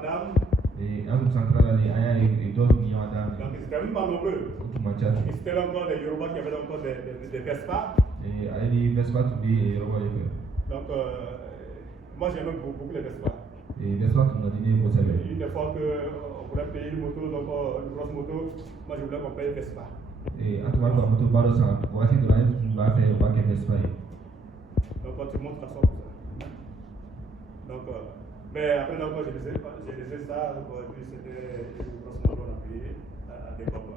Adam. Et un autre central, il y a d'autres millions d'âmes. Donc ils n'étaient même pas nombreux. C'était encore des Yoruba qui avaient encore des Vespa. Et il y a des Vespa tout des Yoruba. Donc moi j'aime beaucoup les Vespa. Et Vespa tout le monde dit que une fois qu'on voulait payer une moto, donc une grosse moto, moi je voulais qu'on paye Vespa. Et en tout cas, la moto baro ça, on va essayer de la mettre, on va faire pas que Vespa. Donc tu montres la sorte comme ça. Donc mais après donc j'ai laissé ça, donc puis c'était une grosse moto on a payé à l'époque.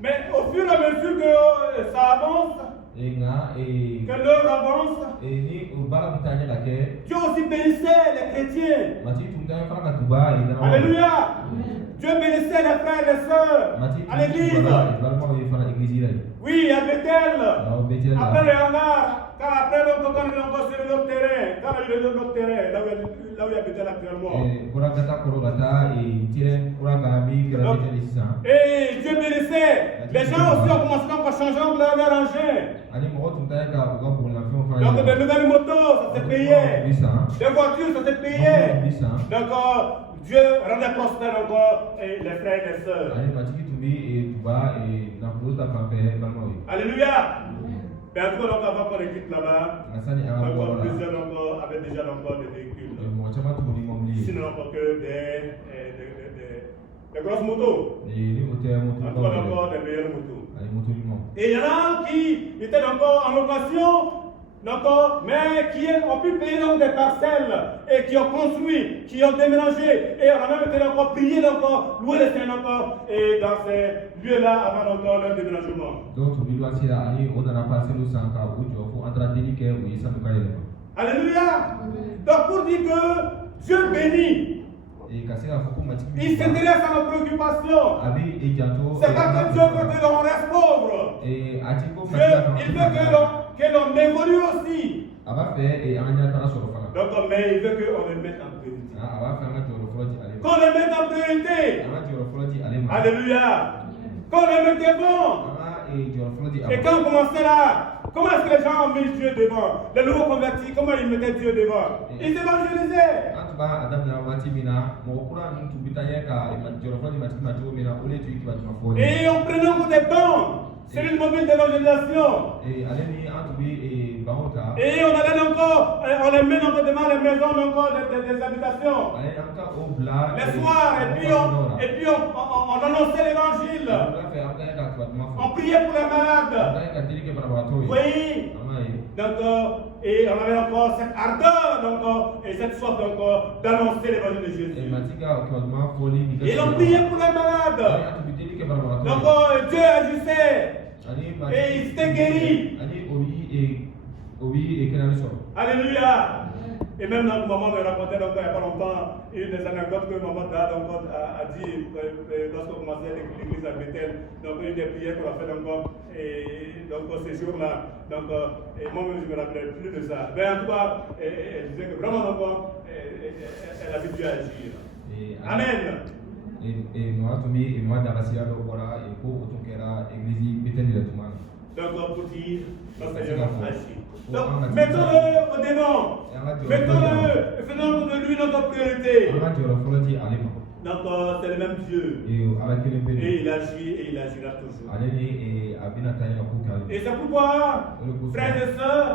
Mais au fur et à mesure que ça avance, que l'heure avance, Dieu aussi bénissait les chrétiens. Alléluia. Dieu bénissait les frères et les sœurs à l'église. Oui, à Bethel. Après le hangar. Car après, quand on est encore sur l'autre terrain, quand on est sur l'autre terrain, là où il y a Bethel actuellement. Et Dieu bénissait. Les gens aussi ont commencé à changer leur engin. Donc de nouvelles motos, ça s'est payé. Des voitures, ça s'est payé. Donc Dieu rendait prospère encore les frères et les sœurs. Alléluia. Mais en tout cas, avant qu'on quitte là-bas, plusieurs avaient déjà des véhicules. Sinon, encore que des grosses motos. Encore des meilleures motos. Et il y en a qui étaient encore en location, mais qui ont pu payer donc des parcelles et qui ont construit, qui ont déménagé. Et on a même été encore prié, loué le Seigneur et dans ces lieux-là avant encore leur déménagement. Alléluia. Donc pour dire que Dieu bénit. Il s'intéresse à nos préoccupations. C'est pas que Dieu veut que l'on reste pauvre. Il veut que l'on évolue aussi. Donc, mais il veut qu'on le mette en priorité. Qu'on le mette en priorité. Alléluia. Qu'on le mette devant. Et quand on commençait là, comment est-ce que les gens ont mis Dieu devant? Les nouveaux convertis, comment ils mettaient Dieu devant? Ils évangélisaient. Et on prenait en compte des dons. C'est une mobile d'évangélisation. Et on allait encore, on les met encore devant les maisons encore des habitations. Les soirs, et puis on annonçait l'évangile. On priait pour les malades. Vous voyez? Donc, et on avait encore cette ardeur et cette soif d'annoncer l'évangile de Jésus. Et on priait pour les malades. Donc Dieu agissait. Et il s'était guéri. Alléluia. Et même notre maman me racontait il n'y a pas longtemps une des anecdotes que maman a dit lorsqu'on commençait l'église à Bethel. Donc une des prières qu'on a fait et ces jours-là. Et moi-même je ne me rappelais plus de ça. Mais en tout cas, elle disait que vraiment elle a vu Dieu agir. Amen. Donc pour dire, notre Seigneur agit. Donc mettons-le au devant. Mettons-le, faisons de lui notre priorité. Donc c'est le même Dieu. Et il agit et il agira toujours. Et c'est pourquoi, frères et sœurs,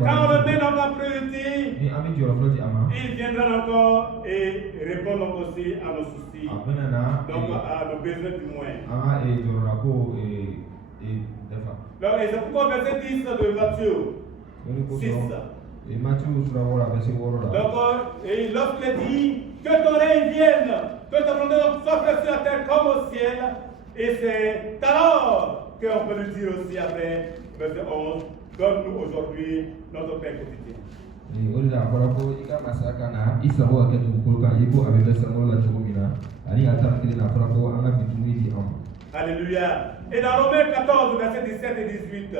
quand on le met dans la priorité, il viendra encore et répondre aussi à nos soucis. Donc à nos besoins du moins. Donc, et c'est pourquoi verset 10 de Matthieu 6. Donc, et lorsqu'il dit que ton règne vienne, que ta volonté soit faite sur la terre comme au ciel, et c'est alors qu'on peut le dire aussi après, verset 11, donne-nous aujourd'hui notre pain quotidien. Alléluia. Et dans Romains 14, verset 17 et 18.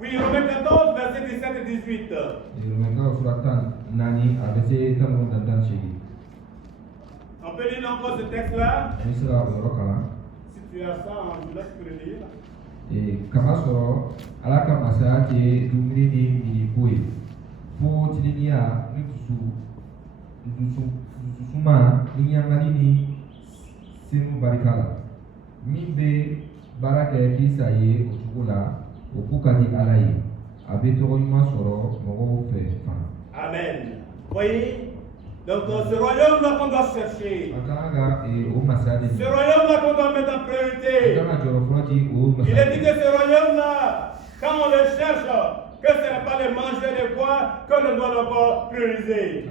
Oui, Romains 14, verset 17 et 18. On peut lire encore ce texte-là. Si tu as ça, je laisse le lire. kama sɔrɔ ala ka masaya tɛ dumuni ni miniko ye fo tileniya ni dusuma ni ɲagali ni senu barika la min bɛ baara kɛ Kirisa ye o cogo la o ko ka di ala ye a bɛ tɔgɔ ɲuman sɔrɔ mɔgɔw fɛ fana. Amen. Voyez. Donc ce royaume-là qu'on doit chercher, ce royaume-là qu'on doit mettre en priorité, il est dit que ce royaume-là, quand on le cherche, que ce n'est pas les manger les bois que l'on doit d'abord prioriser.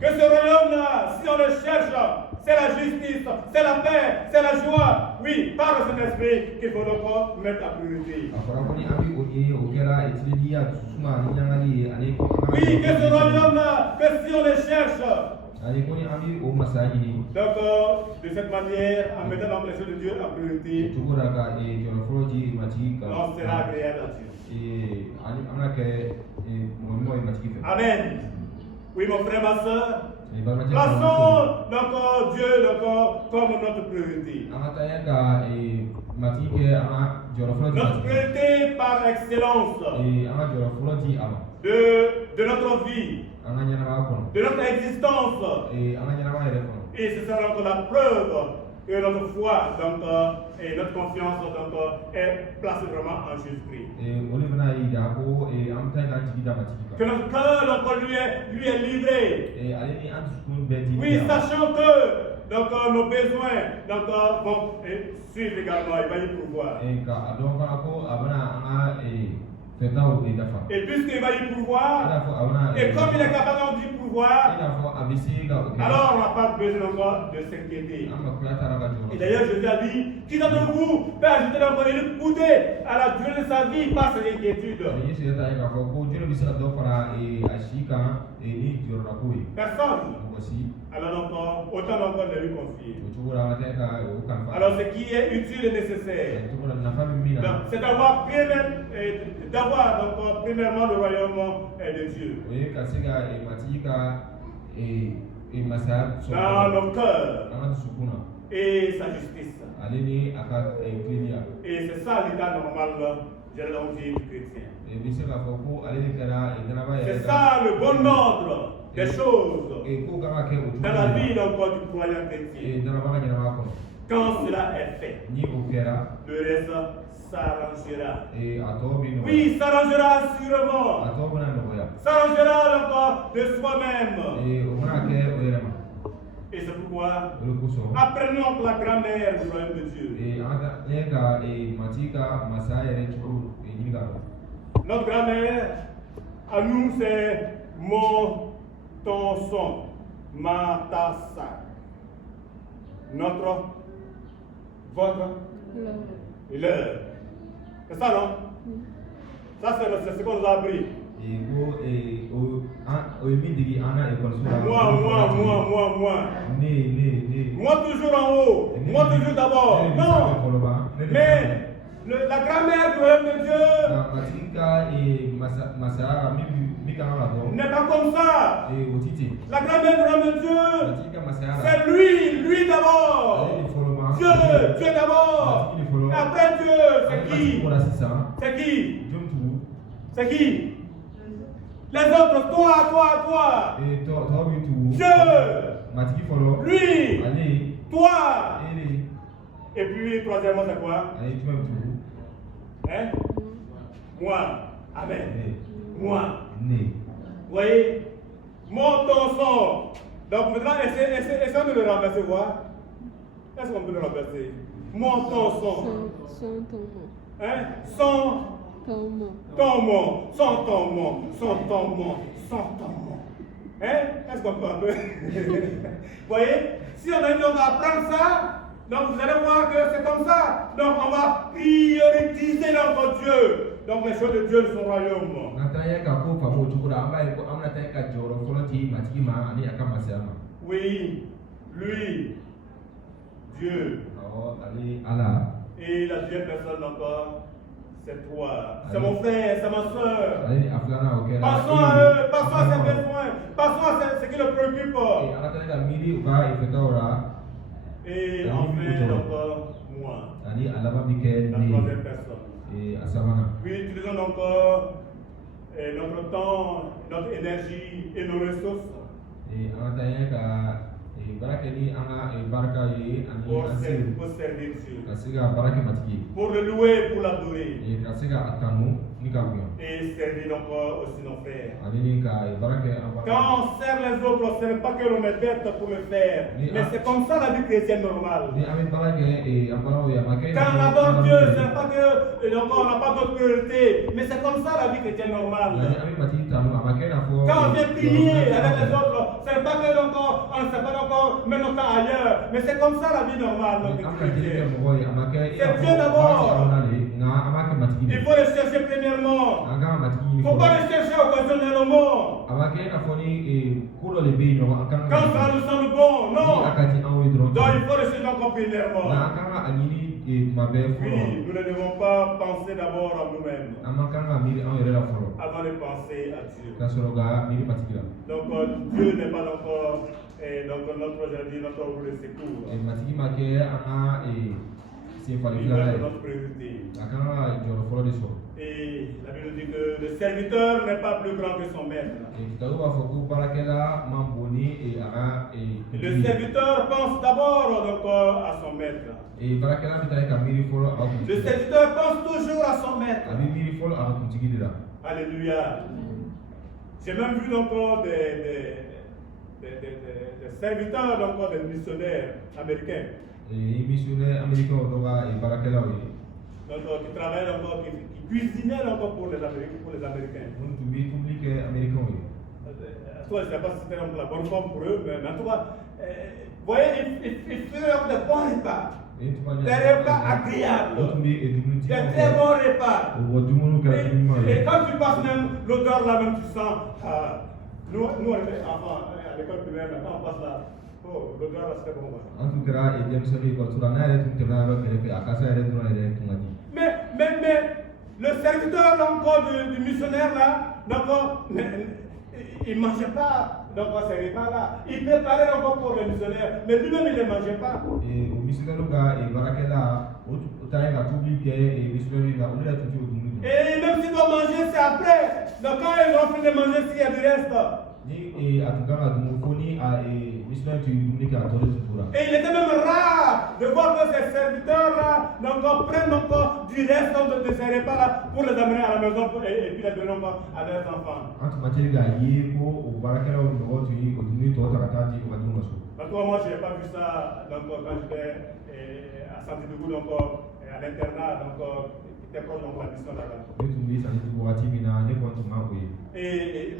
Que ce royaume-là, si on le cherche, c'est la justice, c'est la paix, c'est la joie. Oui, par le Saint-Esprit qu'il faut donc mettre en priorité. Oui, que ce royaume-là, que si on le cherche, donc de cette manière, en mettant dans les choses de Dieu en priorité, on sera agréable à Dieu. Amen. Oui, mon frère, ma soeur. Plaçons donc Dieu comme notre priorité. Notre priorité par excellence de notre vie, de notre existence. Et ce sera donc la preuve que notre foi et notre confiance est placée vraiment en Jésus-Christ. Que notre cœur lui est livré. Oui, sachant que nos besoins vont suivre également, il va y pourvoir. Et puisqu'il va y pourvoir, et comme il est capable d'y pourvoir, alors on n'a pas besoin encore de s'inquiéter. Et d'ailleurs, Jésus a dit, qui d'entre vous peut ajouter encore une coudée à la durée de sa vie par ses inquiétudes? Personne. Alors autant encore de lui confier. Alors ce qui est utile et nécessaire, c'est d'avoir premièrement le royaume de Dieu dans nos cœurs et sa justice. Et c'est ça l'état normal de la vie du chrétien. C'est ça le bon ordre des choses dans la vie du croyant chrétien. Quand cela est fait, le reste s'arrangera. Oui, s'arrangera assurément. S'arrangera encore de soi-même. Et c'est pourquoi apprenons la grammaire du royaume de Dieu. Notre grammaire, à nous, c'est mon, ton, son, ma, ta, sa. Notre, votre et l'heure. C'est ça, non? Ça, c'est ce qu'on nous a appris. Moi. Moi toujours en haut. Moi toujours d'abord. Non. Mais la grammaire du royaume de Dieu n'est pas comme ça. La grammaire du royaume de Dieu, c'est lui d'abord. Dieu d'abord. Et après Dieu, c'est qui? C'est qui? Les autres, toi. Dieu. Lui. Toi. Et puis, troisièmement, c'est quoi? Hein? Moi. Amen. Moi. Vous voyez? Mon, ton, son. Donc maintenant, essayons de le renverser, voir. Est-ce qu'on peut le renverser? Mon, ton, son. Son, ton mot. Hein? Son. Ton mot. Ton mot. Son, ton mot. Son, ton mot. Son, ton mot. Hein? Est-ce qu'on peut un peu? Vous voyez? Si on a dit on va apprendre ça, donc vous allez voir que c'est comme ça. Donc on va prioriser notre Dieu. Donc les choses de Dieu de son royaume. Oui, lui, Dieu. Et la deuxième personne encore, c'est toi. C'est mon frère, c'est ma soeur. Passons à eux, passons à ses besoins, passons à ce qui le préoccupe. Et enfin, donc, moi, la troisième personne. Puis utilisons donc notre temps, notre énergie et nos ressources pour servir Dieu, pour le louer, pour l'adorer et servir donc aussi nos frères. Quand on sert les autres, ce n'est pas que l'on est bête pour le faire, mais c'est comme ça la vie chrétienne normale. Quand on adore Dieu, ce n'est pas que donc, on n'a pas d'autre priorité, mais c'est comme ça la vie chrétienne normale. Quand on vient prier avec les autres, ce n'est pas que donc, on ne sait pas donc, mettre notre temps ailleurs, mais c'est comme ça la vie normale. Donc, c'est Dieu d'abord. Il faut le chercher premièrement. Il ne faut pas le chercher occasionnellement. Quand ça nous semble bon, non. Donc il faut le chercher encore premièrement. Oui, nous ne devons pas penser d'abord à nous-mêmes avant de penser à Dieu. Donc Dieu n'est pas encore donc, notre roue de secours. Il est notre priorité. Et la Bible dit que le serviteur n'est pas plus grand que son maître. Le serviteur pense d'abord donc, à son maître. Le serviteur pense toujours à son maître. Alléluia. J'ai même vu donc des serviteurs, donc des missionnaires américains. Donc, qui travaillent encore, qui cuisinaient encore pour les Américains. Je ne sais pas si c'était la bonne forme pour eux, mais en tout cas, vous voyez, ils faisaient de bons repas. Des repas agréables. Des très bons repas. Et quand tu passes même, l'odeur là même, tu sens. Nous, on était enfants, à l'école primaire, maintenant on passe là. Oh, l'odeur là, c'était bon. Mais le serviteur encore du missionnaire là, il ne mangeait pas donc ces repas là. Il préparait encore pour le missionnaire, mais lui-même il ne mangeait pas. Et même s'il doit manger, c'est après. Donc quand ils ont fini de manger, s'il y a du reste. Et il était même rare de voir que ces serviteurs-là prennent encore du reste de ces repas-là pour les amener à la maison et puis les donner encore à leurs enfants. Moi, je n'ai pas vu ça quand j'étais à Santidougou, à l'internat, qui était proche de la mission là-bas.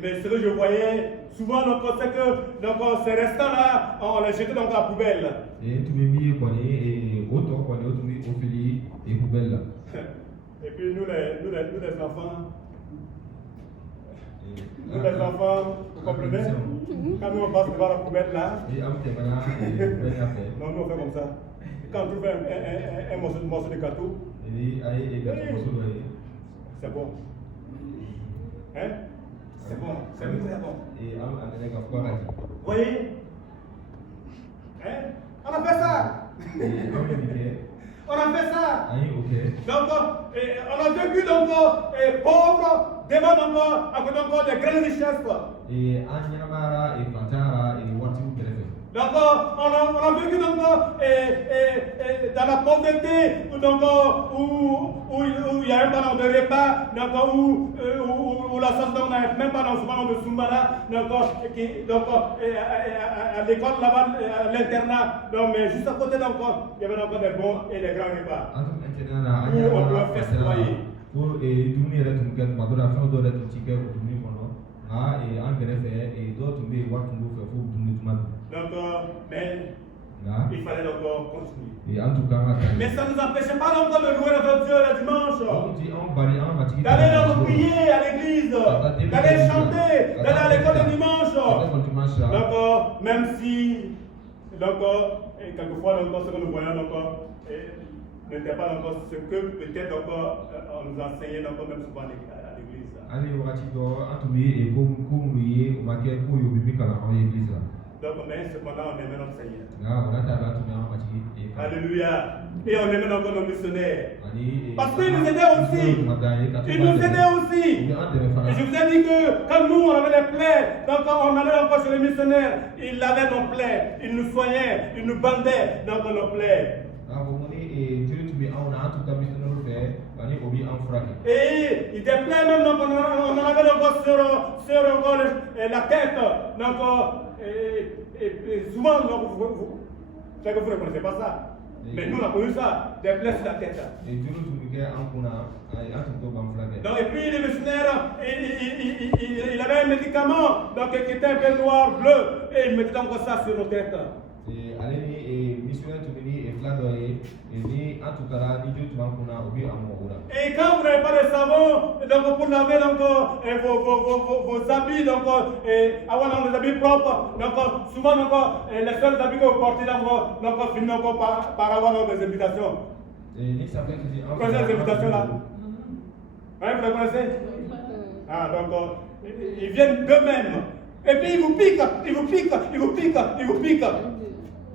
Mais ce que je voyais souvent, c'est que ces restants-là, on les jetait dans la poubelle. Et puis nous, les enfants, vous comprenez? Quand nous on passe devant la poubelle là, non, nous on fait comme ça. Quand tu fais un morceau de gâteau, c'est bon. Hein? C'est bon, c'est très bon. Vous voyez? Hein? On a fait ça! On a fait ça! Donc, on a vécu pauvre, devant à côté des grandes richesses. Donc, on a vécu dans la pauvreté, où il y a un ballon de repas, où la sauce n'a même pas dans ce ballon de Soumbala, à l'école là-bas, à l'internat. Mais juste à côté, il y avait encore des bons et des grands repas. Où on peut festoyer. Il fallait encore continuer. Mais ça ne nous empêchait pas encore de louer notre Dieu le dimanche. D'aller prier à l'église, d'aller chanter, d'aller à l'école le dimanche. Même si, quelquefois, ce que nous voyons n'était pas encore ce que peut-être on nous enseignait même souvent à l'église. Donc, mais cependant, on aimait notre Seigneur. nga ona ta ba tu me ama chiki Alléluia. Et on aimait encore nos missionnaires. ani Parce qu'ils nous aidaient aussi. Ils nous aidaient aussi. Et je vous ai dit que quand nous on avait des plaies, donc on allait encore chez les missionnaires, ils lavaient nos plaies, ils nous soignaient, ils nous bandaient dans nos plaies. Et il déplaît même, donc on en avait encore sur encore la tête. Donc, souvent, c'est que vous ne connaissez pas ça. Mais nous, on a connu ça, des plaies sur la tête. Donc, et puis, les missionnaires, il avait un médicament donc, qui était un peu noir, bleu, et il mettait encore ça sur nos têtes. Et quand vous n'avez pas de savon, donc pour laver donc, vos habits, donc, avoir des habits propres, donc, souvent donc, les seuls habits que vous portez donc, finissent donc, par avoir donc, des invitations. Vous connaissez les invitations là? Hein, vous les connaissez? Ah, donc, ils viennent d'eux-mêmes. Et puis ils vous piquent, ils vous piquent, ils vous piquent, ils vous piquent.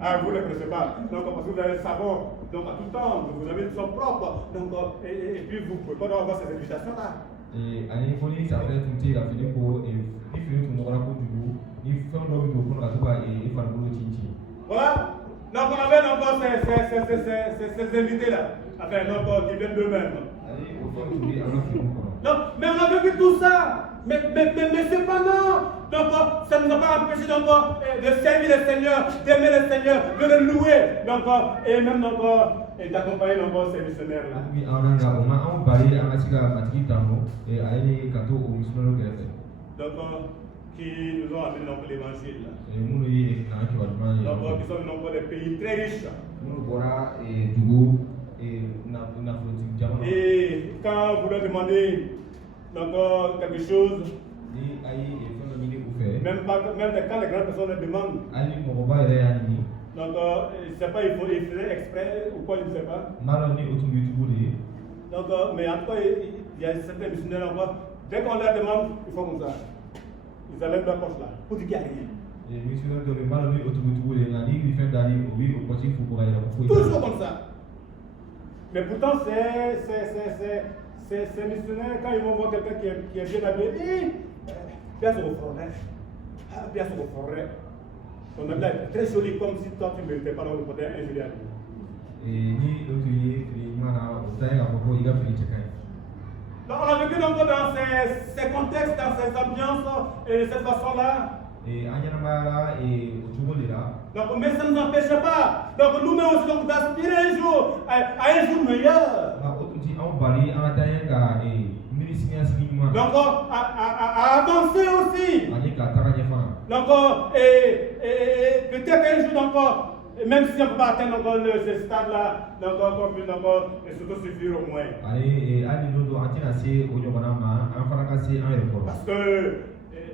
Ah, vous ne les connaissez pas. Donc, parce que vous avez le savon, donc à tout temps, vous avez le sang propre. Donc, et puis vous ne pouvez pas avoir ces invitations-là. Voilà. Donc, on avait encore ces invités-là. Enfin, donc, qui viennent d'eux-mêmes. Non, mais on a vécu tout ça. Mais cependant, donc, ça ne nous a pas empêché donc, de servir le Seigneur, d'aimer le Seigneur, de le louer, donc, et même donc, et d'accompagner donc, ces missionnaires-là. Donc, qui nous ont amené donc l'évangile. Donc, qui sont donc des pays très riches. Et quand vous leur demandez donc, quelque chose, même quand les grandes personnes le demandent, donc je ne sais pas, il faisait exprès ou quoi, je ne sais pas. Donc, mais en tout cas, il y a certains missionnaires encore, dès qu'on leur demande, il faut comme ça. Ils enlèvent leur poche là, pour dire qu'il n'y a rien. Toujours comme ça. Mais pourtant, ces missionnaires, quand ils vont voir quelqu'un qui est bien habillé, bien sur le forêt. Bien sur le forêt. Ton habit est très joli, comme si toi tu ne méritais pas dans le côté injurieux. Donc on a vécu donc dans ces contextes, dans ces ambiances, et de cette façon-là. Donc, mais ça ne nous empêche pas. Donc, nous-mêmes aussi, donc, d'aspirer un jour à un jour meilleur. Donc, à avancer aussi. Donc, et peut-être un jour, donc, même si on ne peut pas atteindre ce stade-là, donc, on peut s'autosuffire au moins. Parce que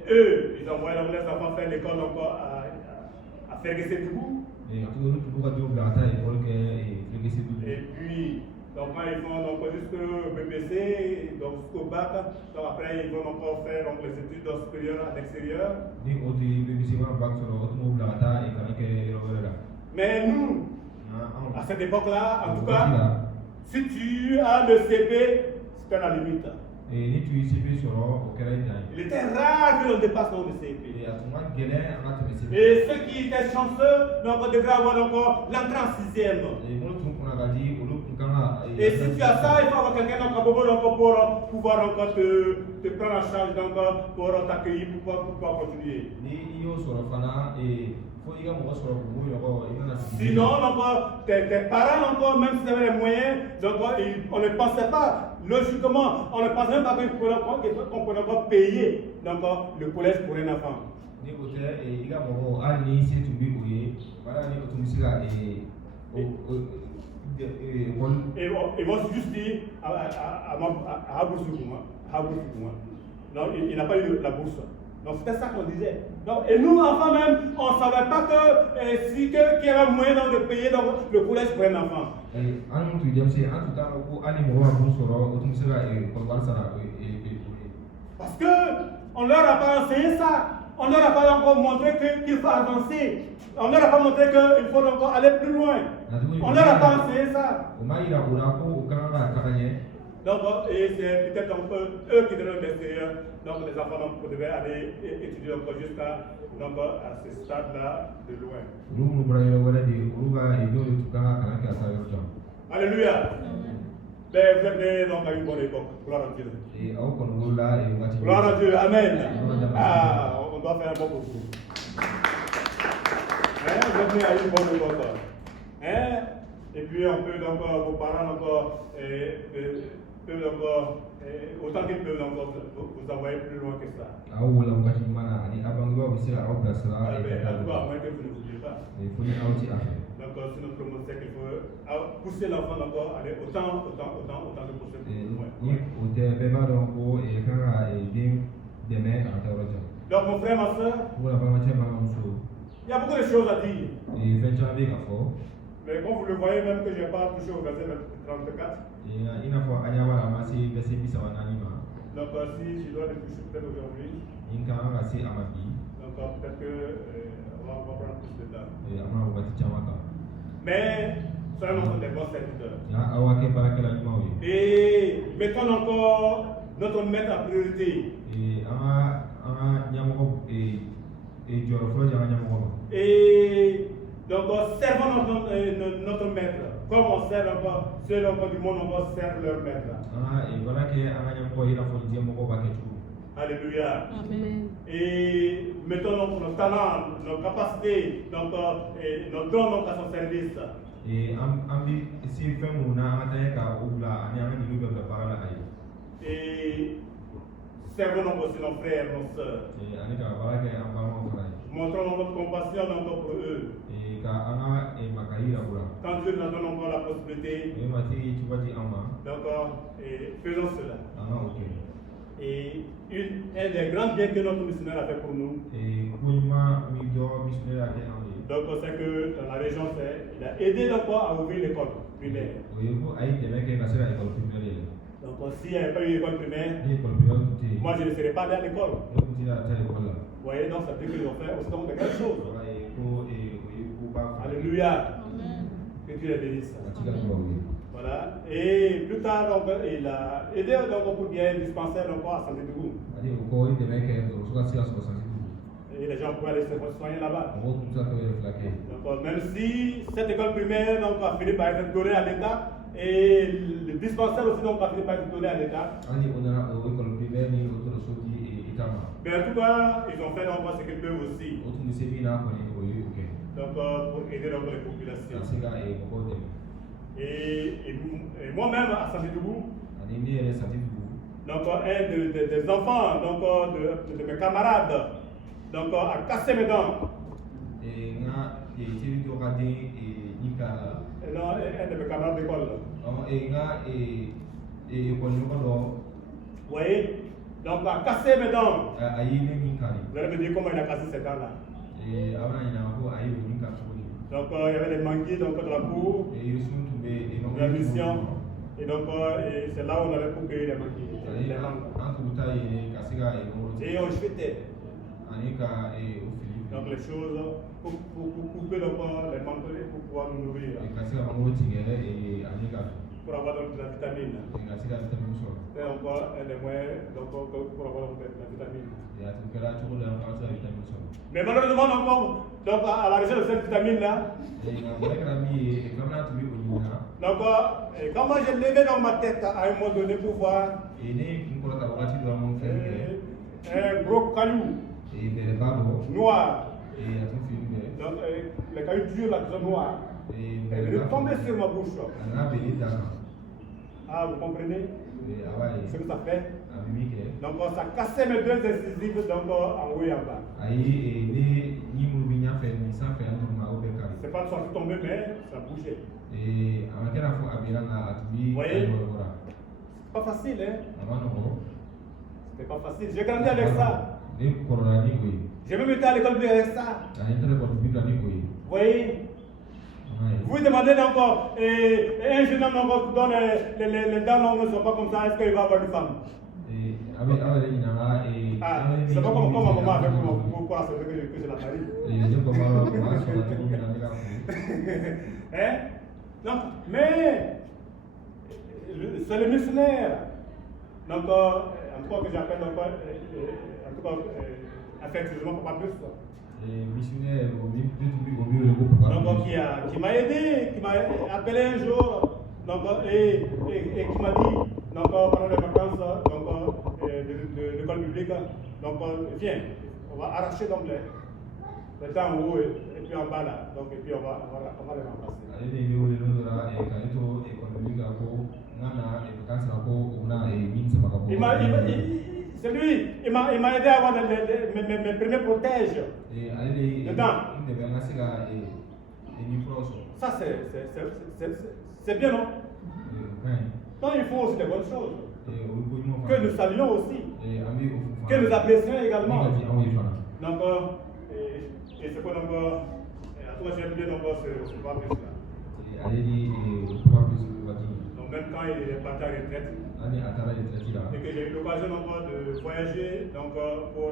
eux, ils envoient leurs enfants faire l'école encore à faire que c'est debout. Et puis, donc quand ils vont donc jusqu'au BPC, donc jusqu'au bac, donc après ils vont encore faire donc, les études supérieures à l'extérieur. Mais nous, à cette époque-là, en tout cas, si tu as le CP, c'est à la limite. Il était rare que l'on dépasse le CP. Et ceux qui étaient chanceux donc, devaient avoir encore l'entrée en 6e. Et si tu as ça, il faut avoir quelqu'un pour pouvoir encore te prendre en charge, donc, pour t'accueillir, pour pouvoir continuer. Sinon, donc, tes parents, donc, même s'ils avaient les moyens, donc, on ne pensait pas, logiquement, on ne pensait même pas qu'on pouvait encore payer donc, le collège pour un enfant. Ils vont juste dire à bourse pour moi. Non, il n'a pas eu la bourse. Donc c'était ça qu'on disait. Donc, et nous, enfants même, on ne savait pas qu'il y avait moyen de payer donc, le collège pour un enfant. Parce qu'on ne leur a pas enseigné ça. On ne leur a pas encore montré qu'il faut avancer. On ne leur a pas montré qu'il faut encore aller plus loin. On ne leur a pas enseigné ça. Donc, et c'est peut-être un peu eux qui devraient l'extérieur. Donc, les enfants devaient aller étudier encore jusqu'à à ce stade-là de loin. Alléluia. Ben, vous êtes nés donc à une bonne époque. Gloire à Dieu. Gloire à Dieu. Amen. Ah, on doit faire un bon concours. Vous êtes nés à une bonne époque. Et puis, on peut donc, vos parents encore, peuvent encore, autant qu'ils peuvent encore vous envoyer plus loin que ça. En tout cas, à moins que vous ne vouliez pas. Donc, c'est notre mot, c'est qu'il faut pousser l'enfant encore, aller autant que possible. Donc, mon frère, ma soeur, il y a beaucoup de choses à dire. Mais comme vous le voyez, même que je n'ai pas touché au verset 34. Donc, si je dois le toucher peut-être aujourd'hui, donc peut-être qu'on va prendre plus de temps. Mais, soyons encore des bons serviteurs. Et mettons encore notre maître en priorité. Et donc, servons notre maître. Comme on sert encore, ceux du monde, on va servir leur maître. Alléluia. Amen. Et mettons donc nos talents, nos capacités, nos dons donc à son service. Et servons donc aussi nos frères, nos sœurs. Montrons notre compassion encore pour eux. Quand Dieu nous donne encore la possibilité, donc faisons cela. Et un des grands biens que notre missionnaire a fait pour nous, donc c'est que dans la région, il a aidé d'abord à ouvrir l'école primaire. Donc s'il n'y avait pas eu l'école primaire, moi je ne serais pas allé à l'école. Vous voyez, donc ça veut dire qu'ils ont fait aussi donc de grandes choses. Alléluia. Que Dieu les bénisse. Voilà. Et plus tard, donc, il a aidé donc, pour bien dispenser encore à Santé Dougou. Et les gens pouvaient aller se soigner là-bas. Donc, même si cette école primaire donc, a fini par être donnée à l'État, et le dispensaire aussi donc, a fini par être donné à l'État. Mais en tout cas, ils ont fait donc, ce qu'ils peuvent aussi. Donc, pour aider donc, les populations. Et moi-même à Santé Dougou, donc un des enfants donc, de mes camarades donc, a cassé mes dents. Non, un de mes camarades d'école. Oui, donc a cassé mes dents. Vous allez me dire comment il a cassé ces dents-là. Donc il y avait des manguiers donc, de la cour, de la mission. Et donc c'est là où on avait coupé les manguiers. Et on jetait. Donc les choses pour couper donc, les manguiers pour pouvoir nous nourrir. Pour avoir donc, de la vitamine. C'est encore un des moyens donc, pour avoir donc, de la vitamine. Mais malheureusement, donc, à la recherche de cette vitamine-là, donc, quand moi j'ai levé dans ma tête à un moment donné pour voir un gros caillou noir, donc les cailloux durs là qui sont noirs, il est tombé sur ma bouche. Ah, vous comprenez ce que ça fait? Donc ça cassait mes deux incisives donc, en haut et en bas. C'est pas sorti tomber, mais ça bougeait. Vous voyez? C'est pas facile, hein? C'était pas facile. J'ai grandi avec ça. J'ai même été à l'école avec ça. Vous voyez? Vous demandez encore, un jeune homme dont les dents ne sont pas comme ça, est-ce qu'il va avoir une femme? c'est pas comme maman avec pour quoi c'est vrai que je la marie. Hein? Donc, mais c'est le missionnaire. Donc, en tout cas que j'appelle en tout cas affectivement Papa Bruce. Donc, qui m'a aidé, qui m'a appelé un jour, donc, et qui m'a dit, donc, pendant les vacances donc, de l'école publique, donc, viens, on va arracher donc les temps en haut et puis en bas là, donc, et puis on va les remplacer. C'est lui, il m'a aidé à avoir mes premiers protèges. Dedans. Ça, c'est bien, non? Donc, il faut aussi des bonnes choses. Que nous saluons aussi. Que nous apprécions également. Donc, et c'est quoi donc, à toi j'aime bien donc ce Fabrice là. Donc, même quand il est parti à retraite, et que j'ai eu l'occasion donc de voyager donc, pour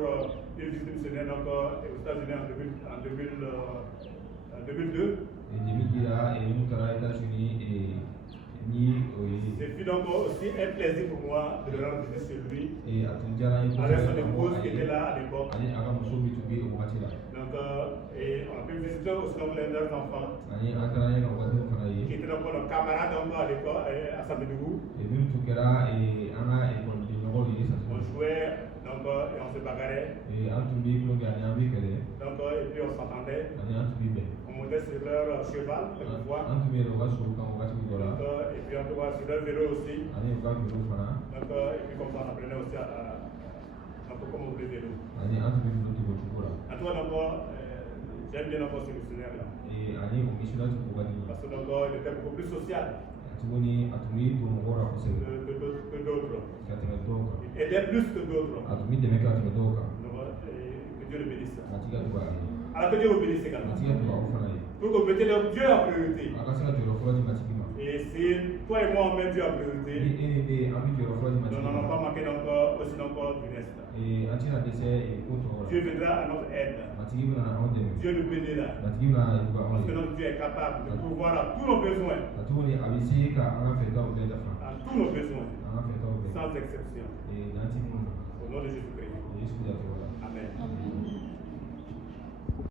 une visite missionnaire donc, aux États-Unis en 2002. Et puis donc aussi un plaisir pour moi de le rendre visite chez lui. Avec son épouse qui était là à l'époque. Donc, et on a pu visiter aussi donc, leurs enfants. Qui étaient donc nos camarades donc, à l'école, à Saint-Bédougou. On jouait donc, et on se bagarrait. Donc, et puis on s'entendait. On montait sur leur cheval, quelquefois. Donc, et puis on te voit sur leur vélo aussi. Donc, et puis comme ça on apprenait aussi donc, comment rouler vélo. En tout cas, donc, j'aime bien encore ce missionnaire là. Parce que donc, il était beaucoup plus social que d'autres. Il aidait plus que d'autres. Donc, que Dieu le bénisse. Alors que Dieu vous bénisse également. Pour que vous mettez Dieu en priorité. Et si toi et moi on met Dieu en priorité, nous n'allons pas manquer aussi du reste. Dieu viendra à notre aide. Dieu nous bénira. Parce que notre Dieu est capable de pouvoir à tous nos besoins. À tous nos besoins. Sans exception. Au nom de Jésus-Christ. Amen.